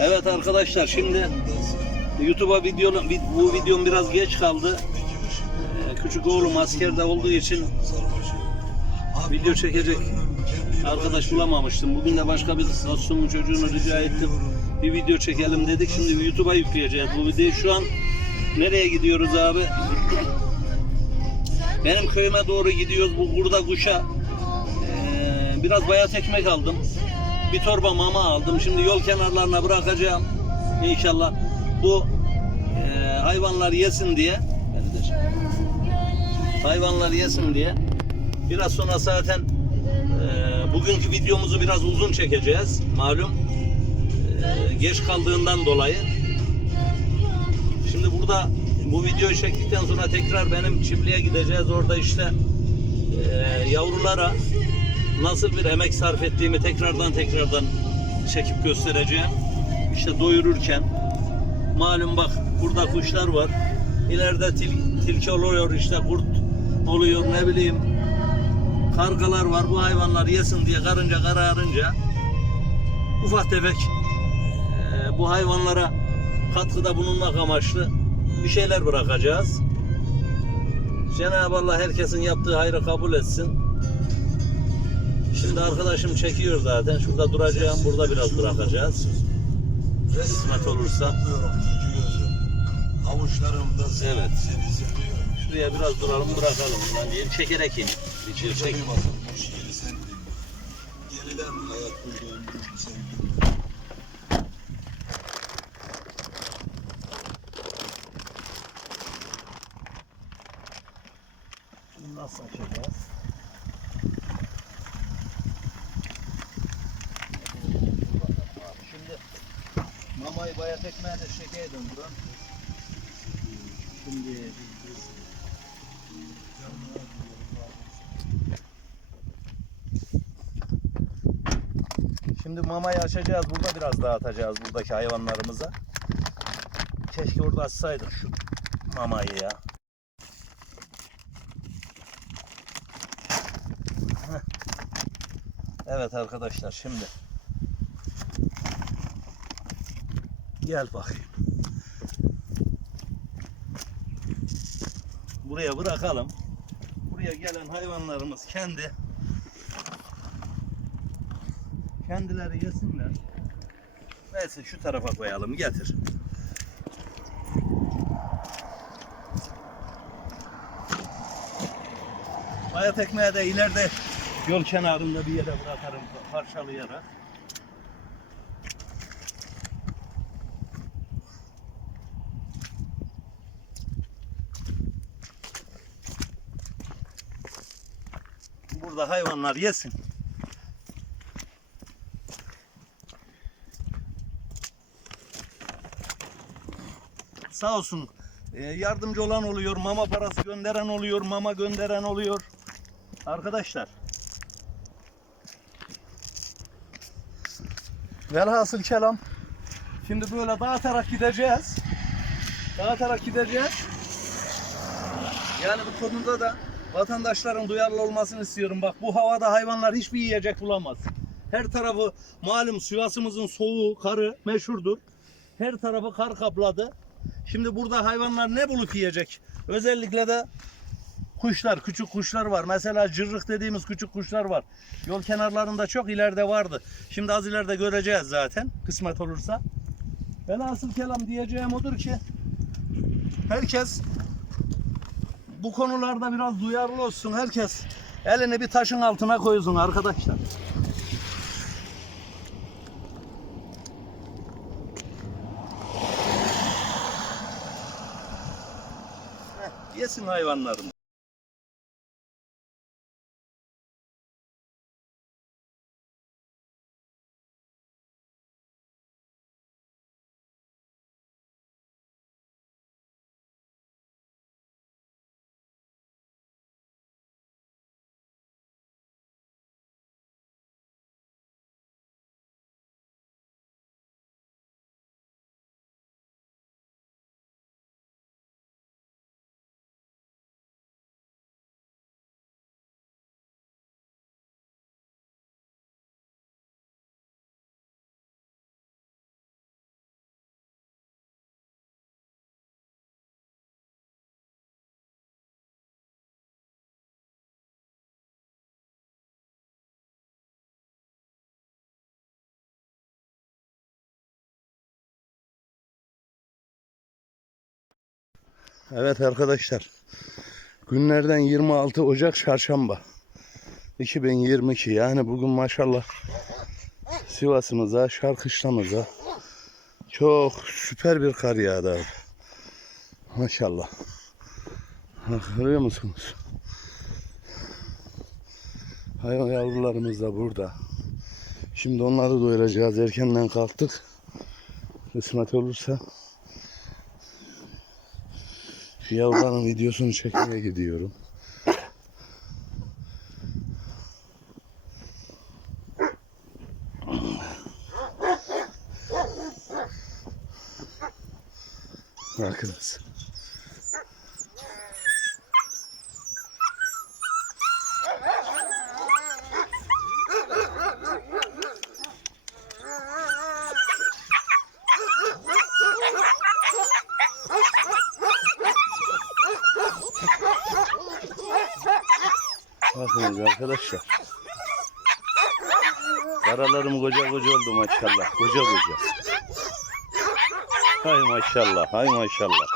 Evet arkadaşlar şimdi YouTube'a video bu videom biraz geç kaldı. Ee, Küçük oğlum askerde olduğu için video çekecek arkadaş bulamamıştım. Bugün de başka bir dostumun çocuğunu rica ettim. Bir video çekelim dedik. Şimdi YouTube'a yükleyeceğiz bu videoyu. Şu an nereye gidiyoruz abi? Benim köyüme doğru gidiyoruz. Bu burada kuşa ee, biraz bayat ekmek aldım. Bir torba mama aldım. Şimdi yol kenarlarına bırakacağım. İnşallah bu ee, hayvanlar yesin diye. Hayvanlar yesin diye. Biraz sonra zaten ee, bugünkü videomuzu biraz uzun çekeceğiz. Malum ee, geç kaldığından dolayı. Şimdi burada bu videoyu çektikten sonra tekrar benim çiftliğe gideceğiz. Orada işte ee, yavrulara nasıl bir emek sarf ettiğimi tekrardan tekrardan çekip göstereceğim. İşte doyururken malum bak burada kuşlar var. İleride til, tilki oluyor işte kurt oluyor ne bileyim kargalar var bu hayvanlar yesin diye karınca kararınca ufak tefek eee, bu hayvanlara katkıda bulunmak amaçlı bir şeyler bırakacağız. Cenab-ı Allah herkesin yaptığı hayrı kabul etsin. Şimdi arkadaşım çekiyor zaten. Şurada duracağım. Burada biraz bırakacağız. Kısmet olursa. Avuçlarımda Evet. seni seviyorum. Şuraya biraz duralım bırakalım. Ben diye çekerek in. Video çek. Yeniden hayat bulduğum sevgilim. Nasıl açacağız? Şimdi mamayı bayat ekmeğe de şekeye döndürün. Şimdi Şimdi mamayı açacağız. Burada biraz dağıtacağız buradaki hayvanlarımıza. Keşke orada açsaydık şu mamayı ya. Evet arkadaşlar şimdi gel bakayım. Buraya bırakalım. Buraya gelen hayvanlarımız kendi kendileri yesinler. Neyse şu tarafa koyalım getir. Bayat ekmeği de ileride yol kenarında bir yere bırakarım parçalayarak. Burada hayvanlar yesin. Sağ olsun e, yardımcı olan oluyor, mama parası gönderen oluyor, mama gönderen oluyor. Arkadaşlar. Velhasıl kelam. Şimdi böyle dağıtarak gideceğiz. Dağıtarak gideceğiz. Yani bu konuda da vatandaşların duyarlı olmasını istiyorum. Bak bu havada hayvanlar hiçbir yiyecek bulamaz. Her tarafı malum Sivas'ımızın soğuğu, karı meşhurdur. Her tarafı kar kapladı. Şimdi burada hayvanlar ne bulup yiyecek? Özellikle de kuşlar, küçük kuşlar var. Mesela cırrık dediğimiz küçük kuşlar var. Yol kenarlarında çok ileride vardı. Şimdi az ileride göreceğiz zaten kısmet olursa. Velhasıl kelam diyeceğim odur ki herkes bu konularda biraz duyarlı olsun. Herkes elini bir taşın altına koysun arkadaşlar. Heh, yesin hayvanlarım. Evet arkadaşlar. Günlerden 26 Ocak Çarşamba. 2022 yani bugün maşallah Sivas'ımıza, Şarkışla'mıza çok süper bir kar yağdı abi. Maşallah. Görüyor musunuz? Hayvan yavrularımız da burada. Şimdi onları doyuracağız. Erkenden kalktık. Kısmet olursa şu yavruların videosunu çekmeye gidiyorum. Bakınız. Bakınız arkadaşlar. Karalarım koca koca oldu maşallah. Koca koca. Hay maşallah, hay maşallah.